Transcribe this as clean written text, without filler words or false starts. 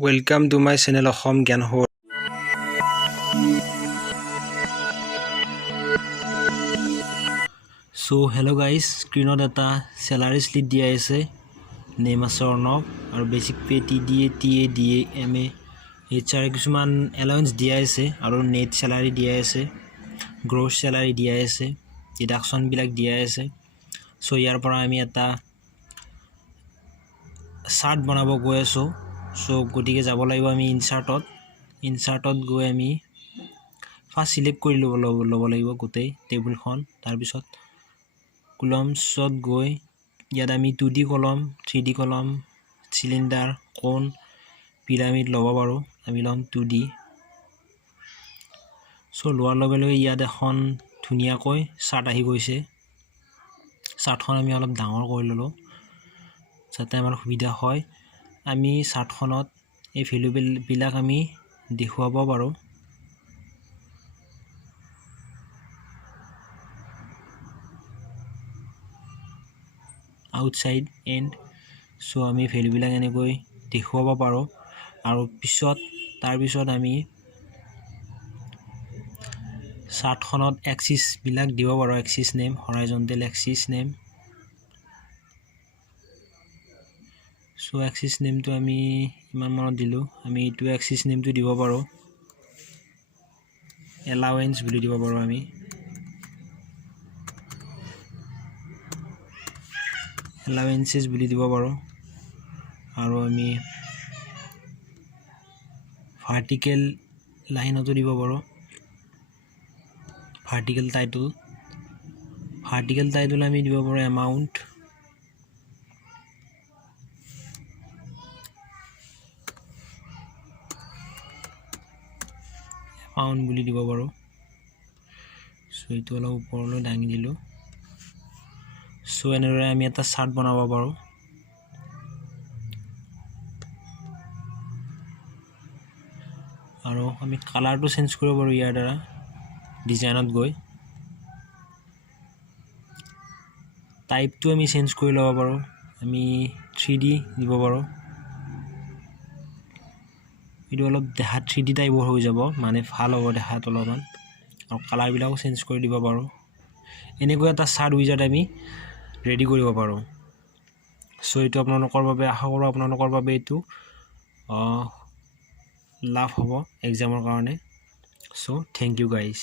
Welcome to my channel Ahom Gyan Ho. So hello guys, screen data salary slip dia ase name asornov aru basic pay TDA TADA MA HR কিছুমান allowance dia ase aru net salary dia ase gross salary dia ase deduction bilak dia ase so yar pora ami eta chart banabo goi aso so gotike jabo laibo ami insertot goi ami first select kori lobo laibo gotei table khon tar bisot columns goi ইয়াত আমি 2D কলম 3D কলম cylinder কোন pyramid লব পাৰো আমি লম 2D so লোৱাৰ লগে লগে ইয়াত এখন ধুনিয়াকৈ চাৰ্ট আহি গৈছে চাৰ্টখন আমি অলপ ডাঙৰ কৰি ললো যাতে আমাৰ সুবিধা হয় আমি চাৰ্টখনত এই ভ্যালু বিলাক আমি দেখুৱাব পাৰো outside end so আমি ভ্যালু বিলাক এনেকৈ দেখুৱাব পাৰো আৰু তাৰ পিছত আমি চাৰ্টখনত এক্সিস বিলাক দিব পাৰো axis name horizontal axis name so axis নেমটো আমি ইমান মনত দিলো আমি এইটো এক্সিস নেমটো দিব পাৰো allowance বুলি দিব পাৰো আমি allowances বুলি দিব পাৰো আৰু আমি vertical লাইনতো দিব পাৰো vertical title আমি দিব পাৰো amount বুলি দিব পাৰো সো এইটো অলপ ওপৰলৈ দাঙি দিলো সো এনেদৰে আমি এটা চাৰ্ট বনাব পাৰো আৰু আমি কালাৰটো চেঞ্জ কৰিব পাৰো ইয়াৰ দ্বাৰা ডিজাইনত গৈ টাইপটো আমি চেঞ্জ কৰি লব পাৰো আমি 3D দিব পাৰো এইটো অলপ দেহা 3D টাইপৰ হৈ যাব মানে ভাল হ'ব দেখাত অলপমান আৰু কালাৰ বিলাকো চেঞ্জ কৰি দিব পাৰো এনেকৈ এটা চাৰ্ট উইজাৰ্ড আমি ৰেডি কৰিব পাৰো সো এইটো আপোনালোকৰ বাবে আশা কৰো আপোনালোকৰ বাবে এইটো লাভ হ'ব এক্সামৰ কাৰণে সো থ্যাংক ইউ গাইস